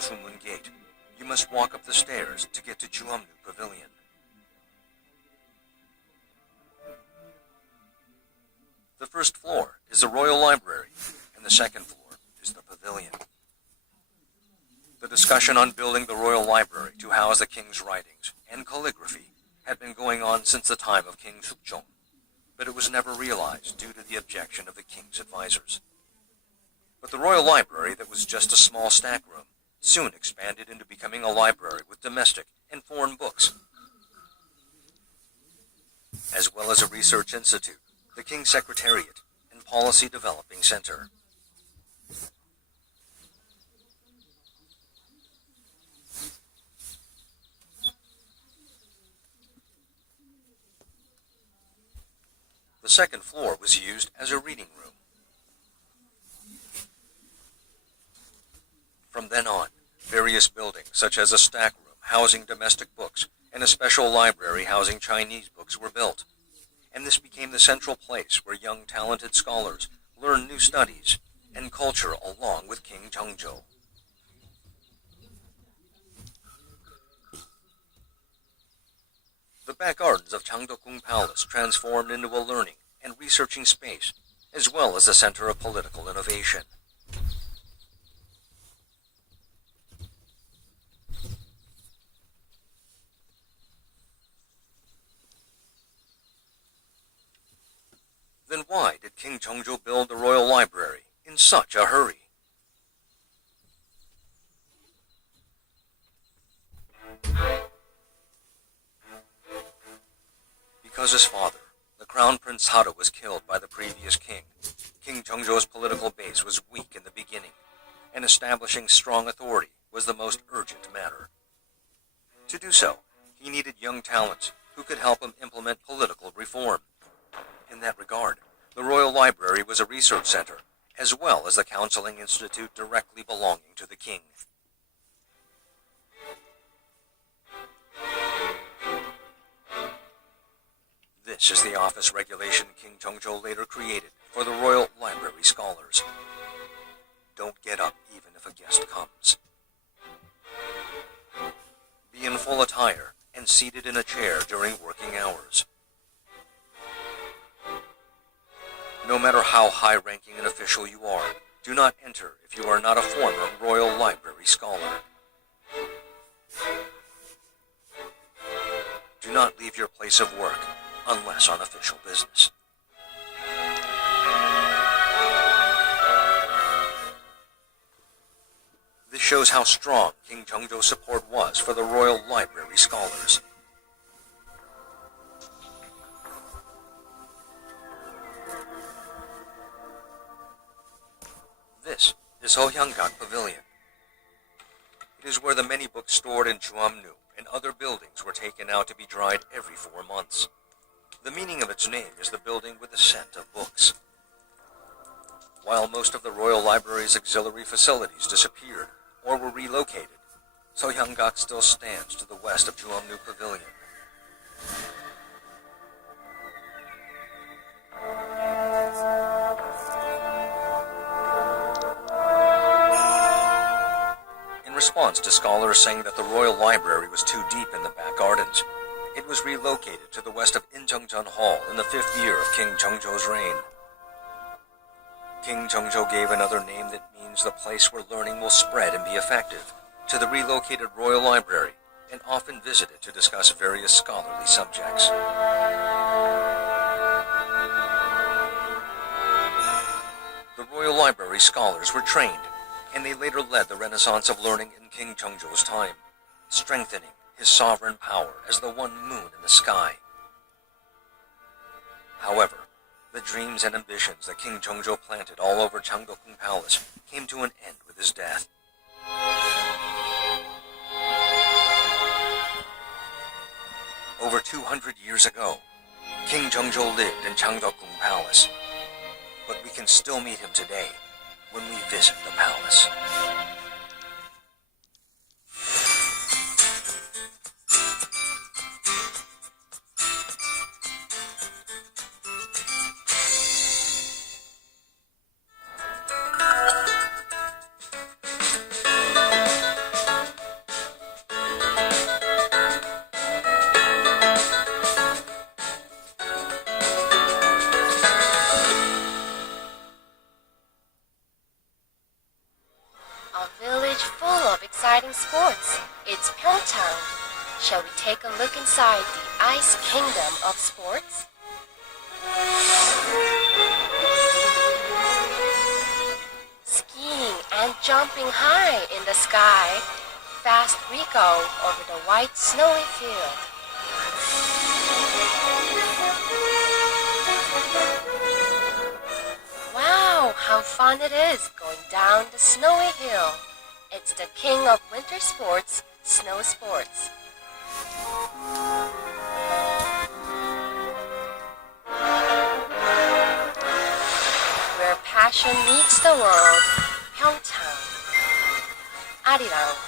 Sunmun Gate. You must walk up the stairs to get to Juamnu Pavilion. The first floor is the Royal Library, and the second floor is the pavilion. The discussion on building the Royal Library to house the king's writings and calligraphy had been going on since the time of King JungJo, but it was never realized due to the objection of the king's advisors. But the Royal Library, that was just a small stack room, soon expanded into becoming a library with domestic and foreign books, as well as a research institute, the King's Secretariat, and Policy Developing Center. The second floor was used as a reading room. From then on, various buildings, such as a stack room housing domestic books and a special library housing Chinese books, were built, and this became the central place where young talented scholars learned new studies and culture along with King JungJo. The back gardens of Changdeokgung Palace transformed into a learning and researching space, as well as a center of political innovation. Then why did King JungJo build the Royal Library in such a hurry? Because his father, the Crown Prince Hada, was killed by the previous king, King JungJo's political base was weak in the beginning, and establishing strong authority was the most urgent matter. To do so, he needed young talents who could help him implement political reform. In that regard, the Royal Library was a research center, as well as the counseling institute directly belonging to the king. This is the office regulation King JungJo later created for the Royal Library scholars. Don't get up even if a guest comes. Be in full attire and seated in a chair during working hours. No matter how high-ranking an official you are, do not enter if you are not a former Royal Library scholar. Do not leave your place of work unless on official business. This shows how strong King JungJo's support was for the Royal Library scholars. This is Hohyangak Pavilion. It is where the many books stored in Juamnu and other buildings were taken out to be dried every 4 months. The meaning of its name is the building with the scent of books. While most of the Royal Library's auxiliary facilities disappeared or were relocated, Hohyangak still stands to the west of Juamnu Pavilion. In response to scholars saying that the Royal Library was too deep in the back gardens, it was relocated to the west of Injeongjeon Hall in the 5th year of King JungJo's reign. King JungJo gave another name that means the place where learning will spread and be effective to the relocated Royal Library, and often visited to discuss various scholarly subjects. The Royal Library scholars were trained, and they later led the renaissance of learning in King JungJo's time, strengthening his sovereign power as the one moon in the sky. However, the dreams and ambitions that King JungJo planted all over Changdeokgung Palace came to an end with his death. Over 200 years ago, King JungJo lived in Changdeokgung Palace, but we can still meet him today when we visit the palace. exciting sports. It's Pyeongchang. Shall we take a look inside the ice kingdom of sports? Skiing and jumping high in the sky, fast we go over the white snowy field. Wow, how fun it is going down the snowy hill. It's the king of winter sports, snow sports. Where passion meets the world, Pyeongchang. 아리랑